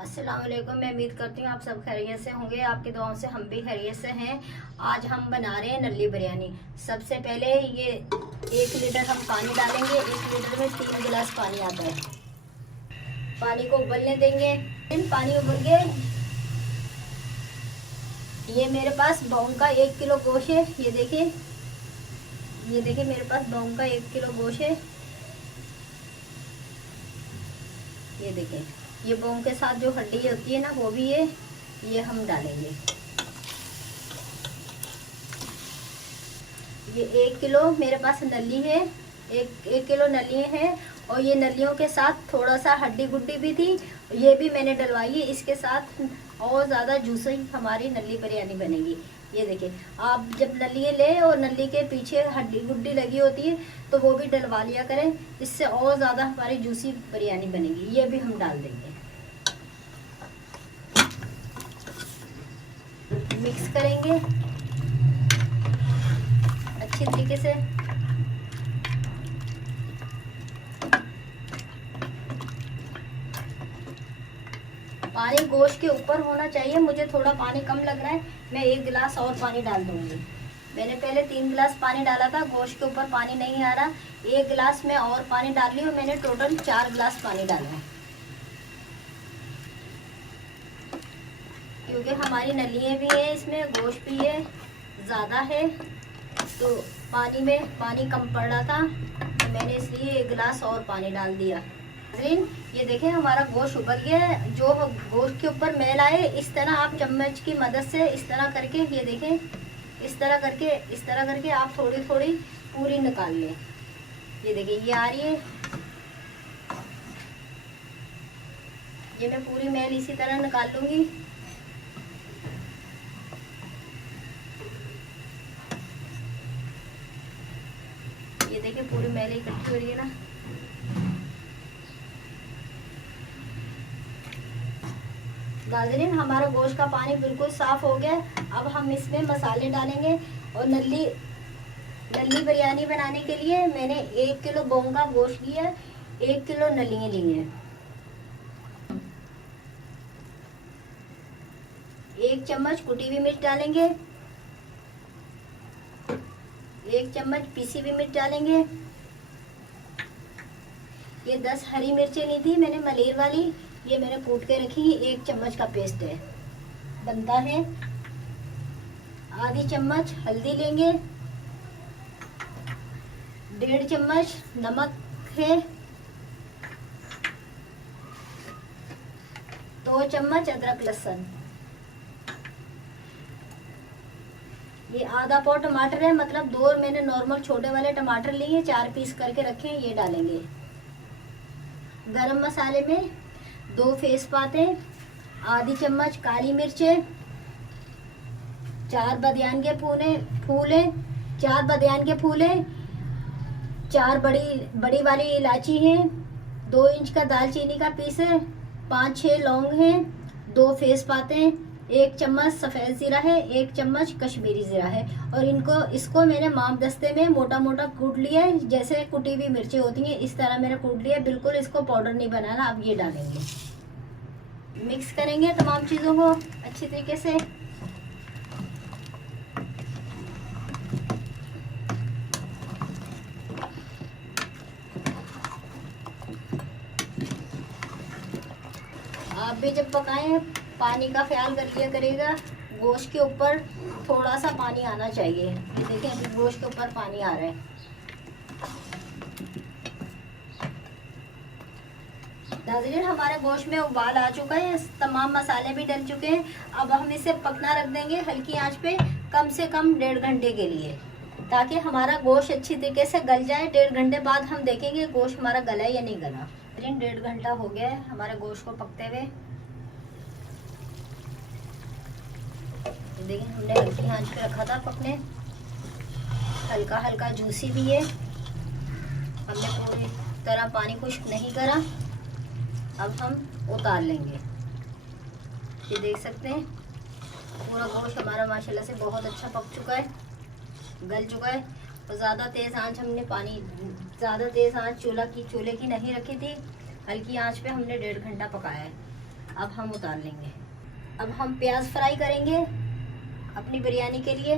अस्सलाम वालेकुम। मैं उम्मीद करती हूँ आप सब खैरियत से होंगे। आपके दुआओं से हम भी खैरियत से हैं। आज हम बना रहे हैं नल्ली बिरयानी। सबसे पहले ये 1 लीटर हम पानी डालेंगे। 1 लीटर में 3 गिलास पानी आता है। पानी को उबलने देंगे। पानी उबल गए। ये मेरे पास बहू का 1 किलो गोश्त है। ये देखिए मेरे पास बहू का 1 किलो गोश्त है। ये देखिए, ये बहू के साथ जो हड्डी होती है ना, वो भी है। ये हम डालेंगे। ये 1 किलो मेरे पास नली है। एक किलो नली है। और ये नलियों के साथ थोड़ा सा हड्डी गुड्डी भी थी, ये भी मैंने डलवाई है। इसके साथ और ज़्यादा जूसी हमारी नली बिरयानी बनेगी। ये देखिए, आप जब नली ले और नली के पीछे हड्डी गुड्डी लगी होती है तो वो भी डलवा लिया करें। इससे और ज़्यादा हमारी जूसी बिरयानी बनेगी। ये भी हम डाल देंगे। मिक्स करेंगे अच्छी तरीके से। पानी गोश्त के ऊपर होना चाहिए। मुझे थोड़ा पानी कम लग रहा है, मैं 1 गिलास और पानी डाल दूंगी। मैंने पहले 3 गिलास पानी डाला था, गोश्त के ऊपर पानी नहीं आ रहा। 1 गिलास में और पानी डाल ली और मैंने टोटल 4 गिलास पानी डाला है। क्योंकि हमारी नलियाँ भी हैं, इसमें गोश्त भी है, ज़्यादा है, तो पानी में पानी कम पड़ रहा था, तो मैंने इसलिए 1 गिलास और पानी डाल दिया। ये देखें, हमारा गोश्त उबल गया है। जो गोश्त के ऊपर मैल आए, इस तरह आप चम्मच की मदद से इस तरह करके, ये देखें, इस तरह करके आप थोड़ी थोड़ी पूरी निकाल लें। ये देखिए, ये आ रही है। ये मैं पूरी मैल इसी तरह निकाल लूंगी। ये देखिए, पूरी मैल इकट्ठी हो रही है ना। नाज़रीन, हमारा गोश्त का पानी बिल्कुल साफ हो गया। अब हम इसमें मसाले डालेंगे। और नल्ली बिरयानी बनाने के लिए मैंने 1 किलो बहू का गोश्त लिया है, 1 किलो नलियाँ ली हैं। 1 चम्मच कुटी हुई मिर्च डालेंगे। 1 चम्मच पिसी हुई मिर्च डालेंगे। ये 10 हरी मिर्चें ली थी मैंने, मलेर वाली, ये मैंने कूट के रखी। 1 चम्मच का पेस्ट है बनता है। आधी चम्मच हल्दी लेंगे। 1.5 चम्मच नमक है। 2 चम्मच अदरक लहसुन। ये आधा पाव टमाटर है, मतलब 2 मैंने नॉर्मल छोटे वाले टमाटर लिए, 4 पीस करके रखे हैं, ये डालेंगे। गरम मसाले में 2 तेजपाते, आधी चम्मच काली मिर्चें, 4 बादियान के फूले, 4 बादियान के फूले, 4 बड़ी वाली इलायची है, 2 इंच का दालचीनी का पीस है, 5-6 लौंग हैं, 2 तेजपाते, 1 चम्मच सफ़ेद ज़ीरा है, 1 चम्मच कश्मीरी ज़ीरा है। और इसको मैंने माप दस्ते में मोटा मोटा कूट लिया है। जैसे कुटी हुई मिर्चें होती हैं, इस तरह मैंने कूट लिया। बिल्कुल इसको पाउडर नहीं बनाना। अब ये डालेंगे, मिक्स करेंगे तमाम चीज़ों को अच्छी तरीके से। आप भी जब पकाएं, पानी का ख्याल कर लिया करेगा। गोश्त के ऊपर थोड़ा सा पानी आना चाहिए। ये देखें, अभी गोश्त के ऊपर पानी आ रहा है। नाज़रीन, हमारे गोश्त में उबाल आ चुका है, तमाम मसाले भी डल चुके हैं। अब हम इसे पकना रख देंगे हल्की आंच पे, कम से कम 1.5 घंटे के लिए, ताकि हमारा गोश्त अच्छी तरीके से गल जाए। 1.5 घंटे बाद हम देखेंगे गोश्त हमारा गला है या नहीं गला। 1.5 घंटा हो गया है हमारे गोश्त को पकते हुए। देखिए, हमने हल्की आंच पे रखा था पकने। हल्का हल्का जूसी भी है। हमने पूरी तरह पानी खुश्क नहीं करा। अब हम उतार लेंगे। ये देख सकते हैं, पूरा गोश्त हमारा माशाल्लाह से बहुत अच्छा पक चुका है, गल चुका है। और ज़्यादा तेज़ आंच चूल्हे की नहीं रखी थी। हल्की आंच पे हमने 1.5 घंटा पकाया है। अब हम उतार लेंगे। अब हम प्याज फ्राई करेंगे अपनी बिरयानी के लिए।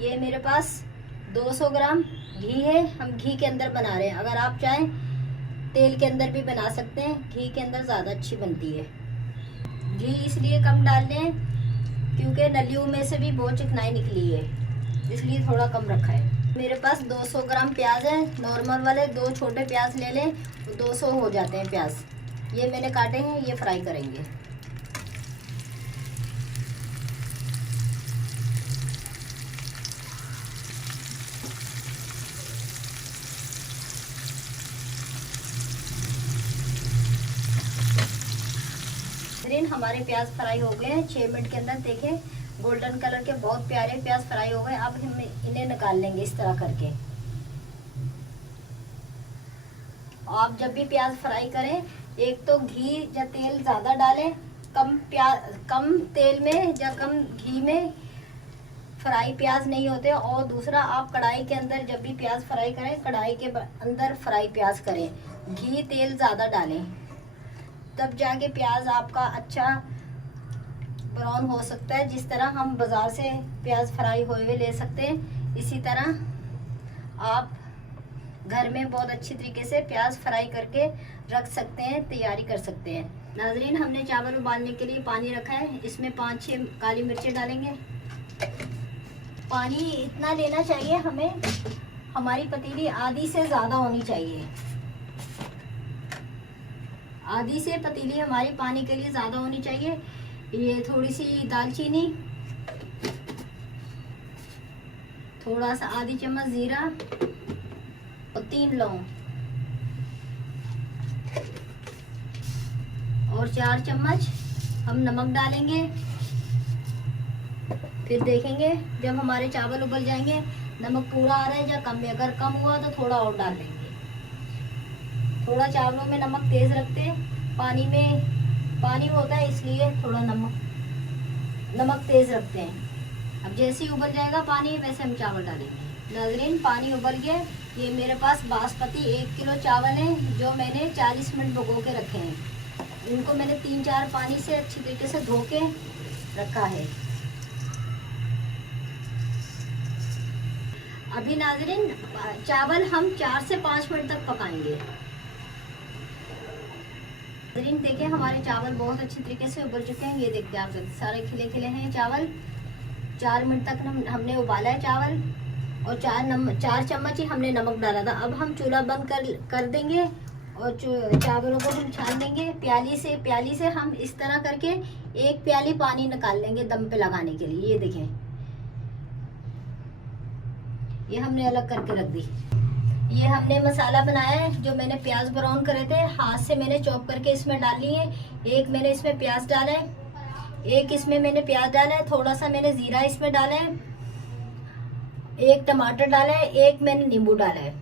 ये मेरे पास 200 ग्राम घी है, हम घी के अंदर बना रहे हैं। अगर आप चाहें तेल के अंदर भी बना सकते हैं, घी के अंदर ज़्यादा अच्छी बनती है। घी इसलिए कम डालते हैं क्योंकि नलियों में से भी बहुत चिकनाई निकली है, इसलिए थोड़ा कम रखा है। मेरे पास 200 ग्राम प्याज है, नॉर्मल वाले 2 छोटे प्याज ले लें तो 200 हो जाते हैं प्याज। ये मैंने काटे हैं, ये फ्राई करेंगे। हमारे प्याज फ्राई हो गए हैं 6 मिनट के अंदर। देखें गोल्डन कलर के बहुत प्यारे प्याज फ्राई हो गए। अब हम इन्हें निकाल लेंगे इस तरह करके। आप जब भी प्याज फ्राई करें, एक तो घी या तेल ज़्यादा डालें, कम तेल में या कम घी में फ्राई प्याज नहीं होते। और दूसरा, आप कढ़ाई के अंदर जब भी प्याज फ्राई करें, कढ़ाई के अंदर फ्राई प्याज करें, घी तेल ज़्यादा डालें, तब जाके प्याज आपका अच्छा ब्राउन हो सकता है। जिस तरह हम बाज़ार से प्याज फ्राई हुए हुए ले सकते हैं, इसी तरह आप घर में बहुत अच्छी तरीके से प्याज फ्राई करके रख सकते हैं, तैयारी कर सकते हैं। नाज़रीन, हमने चावल उबालने के लिए पानी रखा है, इसमें 5-6 काली मिर्चें डालेंगे। पानी इतना लेना चाहिए हमें, हमारी पतीली आधी से ज़्यादा होनी चाहिए। आधी से पतीली हमारी पानी के लिए ज़्यादा होनी चाहिए। ये थोड़ी सी दालचीनी, थोड़ा सा आधी चम्मच जीरा और 3 लौंग और 4 चम्मच हम नमक डालेंगे। फिर देखेंगे जब हमारे चावल उबल जाएंगे नमक पूरा आ रहा है या कम है। अगर कम हुआ तो थोड़ा और डाल देंगे। थोड़ा चावलों में नमक तेज रखते हैं, पानी में पानी होता है इसलिए थोड़ा नमक तेज रखते हैं। अब जैसे ही उबल जाएगा पानी, वैसे हम चावल डालेंगे। नाज़रीन, पानी उबल गया। ये मेरे पास बासमती 1 किलो चावल हैं जो मैंने 40 मिनट भिगो के रखे हैं। इनको मैंने 3-4 पानी से अच्छी तरीके से धो के रखा है। अभी नाज़रीन, चावल हम 4 से 5 मिनट तक पकाएंगे। नाज़रीन देखिए, हमारे चावल बहुत अच्छी तरीके से उबल चुके हैं। ये देखते हैं आप, सारे खिले खिले हैं चावल। 4 मिनट तक हमने उबाला है चावल और 4 चम्मच ही हमने नमक डाला था। अब हम चूल्हा बंद कर देंगे और चावलों को हम छान देंगे। प्याली से हम इस तरह करके 1 प्याली पानी निकाल लेंगे दम पे लगाने के लिए। ये देखें, ये हमने अलग करके रख दी। ये हमने मसाला बनाया है, जो मैंने प्याज ब्राउन करे थे, हाथ से मैंने चॉप करके इसमें डाल लिए। एक मैंने इसमें प्याज डाला है, एक इसमें मैंने प्याज डाला है, थोड़ा सा मैंने जीरा इसमें डाला है, 1 टमाटर डाला है, 1 मैंने नींबू डाला है।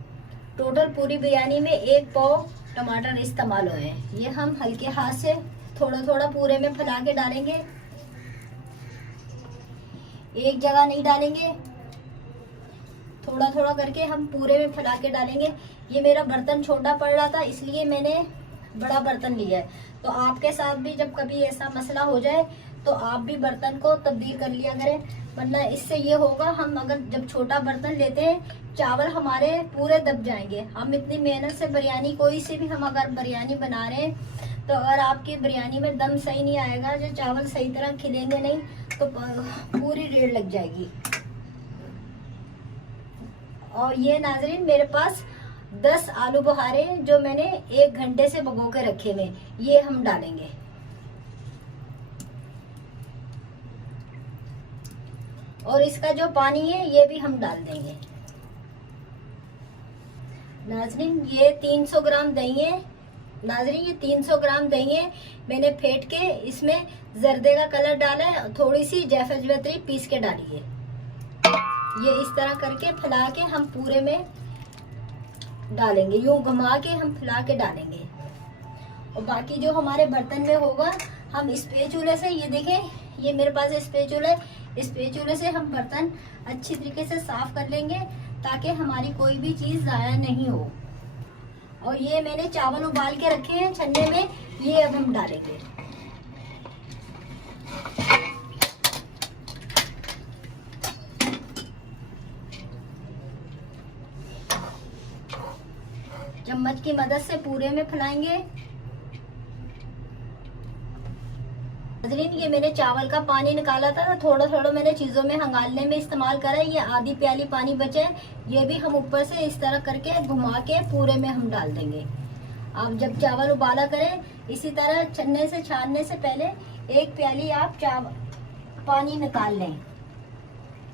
टोटल पूरी बिरयानी में 1 पाव टमाटर इस्तेमाल हुए हैं। ये हम हल्के हाथ से थोड़ा थोड़ा पूरे में फैला के डालेंगे, एक जगह नहीं डालेंगे, थोड़ा थोड़ा करके हम पूरे में फैला के डालेंगे। ये मेरा बर्तन छोटा पड़ रहा था इसलिए मैंने बड़ा बर्तन लिया है। तो आपके साथ भी जब कभी ऐसा मसला हो जाए तो आप भी बर्तन को तब्दील कर लिया करें, वरना इससे ये होगा, हम अगर जब छोटा बर्तन लेते हैं चावल हमारे पूरे दब जाएंगे। हम इतनी मेहनत से बिरयानी, कोई से भी हम अगर बिरयानी बना रहे हैं तो अगर आपकी बिरयानी में दम सही नहीं आएगा, जो चावल सही तरह खिलेंगे नहीं तो पूरी रेड़ लग जाएगी। और ये नाज़रीन, मेरे पास 10 आलू बुखारे जो मैंने 1 घंटे से भिगो के रखे हुए, ये हम डालेंगे। और इसका जो पानी है ये भी हम डाल देंगे। नाज़रीन, ये 300 ग्राम दही है। नाज़रीन, ये 300 ग्राम दही है, मैंने फेंट के इसमें जर्दे का कलर डाला है, थोड़ी सी जायफल पीस के डाली है। ये इस तरह करके फैला के हम पूरे में डालेंगे, यूं घुमा के हम फैला के डालेंगे। और बाकी जो हमारे बर्तन में होगा हम स्पैचुले से, ये देखें, ये मेरे पास स्पैचुला है, स्पैचुले से हम बर्तन अच्छी तरीके से साफ कर लेंगे ताकि हमारी कोई भी चीज़ ज़ाया नहीं हो। और ये मैंने चावल उबाल के रखे हैं छन्ने में, ये अब हम डालेंगे। चम्मच की मदद से पूरे में फैलाएंगे। नाज़रीन, ये मैंने चावल का पानी निकाला था, थोड़ा थोड़ा मैंने चीज़ों में हंगालने में इस्तेमाल करा है। ये आधी प्याली पानी बचे, ये भी हम ऊपर से इस तरह करके घुमा के पूरे में हम डाल देंगे। आप जब चावल उबाला करें, इसी तरह छन्ने से छानने से पहले 1 प्याली आप पानी निकाल लें।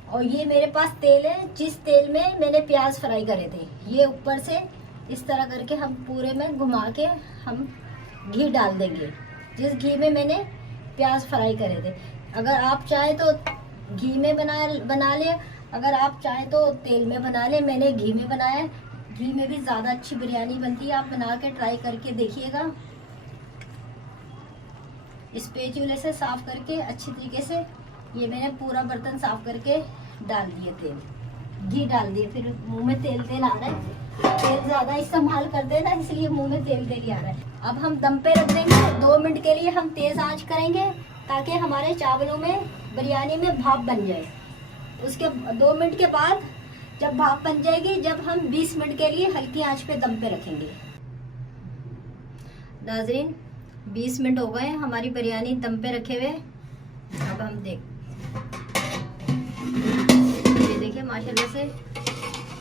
और ये मेरे पास तेल है, जिस तेल में मैंने प्याज फ्राई करे थे, ये ऊपर से इस तरह करके हम पूरे में घुमा के हम घी डाल देंगे, जिस घी में मैंने प्याज फ्राई करे थे। अगर आप चाहें तो घी में बना ले, अगर आप चाहें तो तेल में बना ले। मैंने घी में बनाया है, घी में भी ज़्यादा अच्छी बिरयानी बनती है। आप बना के ट्राई करके देखिएगा। स्पैचुले से साफ करके अच्छी तरीके से ये मैंने पूरा बर्तन साफ करके डाल दिए तेल, घी डाल दिए। फिर मुंह में तेल आ रहा है, तेल ज़्यादा इस्तेमाल कर देना, इसलिए मुंह में तेल ही आ रहा है। अब हम दम पे रख देंगे 2 मिनट के लिए। हम तेज़ आंच करेंगे ताकि हमारे चावलों में, बिरयानी में भाप बन जाए। उसके 2 मिनट के बाद जब भाप बन जाएगी, जब हम 20 मिनट के लिए हल्की आंच पे दम पे रखेंगे। नाज़रीन, 20 मिनट हो गए हमारी बिरयानी दम पे रखे हुए। अब हम ये देखिए माशाल्लाह से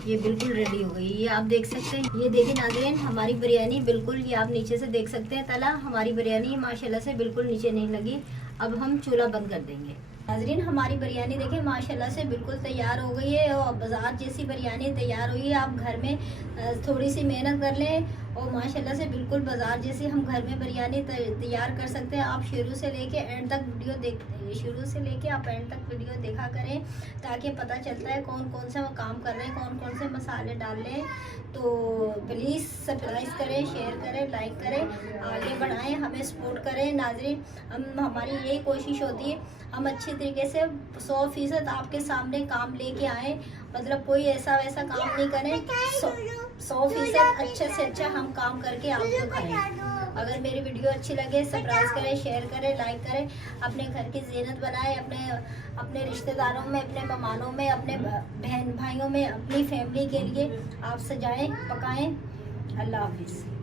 ये बिल्कुल रेडी हो गई। ये आप देख सकते हैं, ये देखिए नाज़रीन, हमारी बिरयानी बिल्कुल, ये आप नीचे से देख सकते हैं तला, हमारी बिरयानी माशाल्लाह से बिल्कुल नीचे नहीं लगी। अब हम चूल्हा बंद कर देंगे। नाज़रीन, हमारी बिरयानी देखिए माशाल्लाह से बिल्कुल तैयार हो गई है और बाज़ार जैसी बिरयानी तैयार हुई है। आप घर में थोड़ी सी मेहनत कर लें और माशाल्लाह से बिल्कुल बाज़ार जैसी हम घर में बिरयानी तैयार कर सकते हैं। आप शुरू से लेके एंड तक आप एंड तक वीडियो देखा करें, ताकि पता चलता है कौन कौन सा काम कर रहे हैं, कौन कौन से मसाले डाल रहे हैं। तो प्लीज़ सब्सक्राइब करें, शेयर करें, लाइक करें, आगे बढ़ाएं, हमें सपोर्ट करें। नाज़रीन, हमारी यही कोशिश होती है, हम अच्छी तरीके से 100% आपके सामने काम लेके आए, मतलब कोई ऐसा वैसा काम नहीं करें। 100% अच्छे से अच्छा हम काम करके आपको दिखाएं। अगर मेरी वीडियो अच्छी लगे, सब्सक्राइब करें, शेयर करें, लाइक करें, अपने घर की ज़ीनत बनाएं, अपने रिश्तेदारों में, अपने मेहमानों में, अपने बहन भाइयों में, अपनी फैमिली के लिए आप सजाएं, पकाएं। अल्लाह हाफिज़।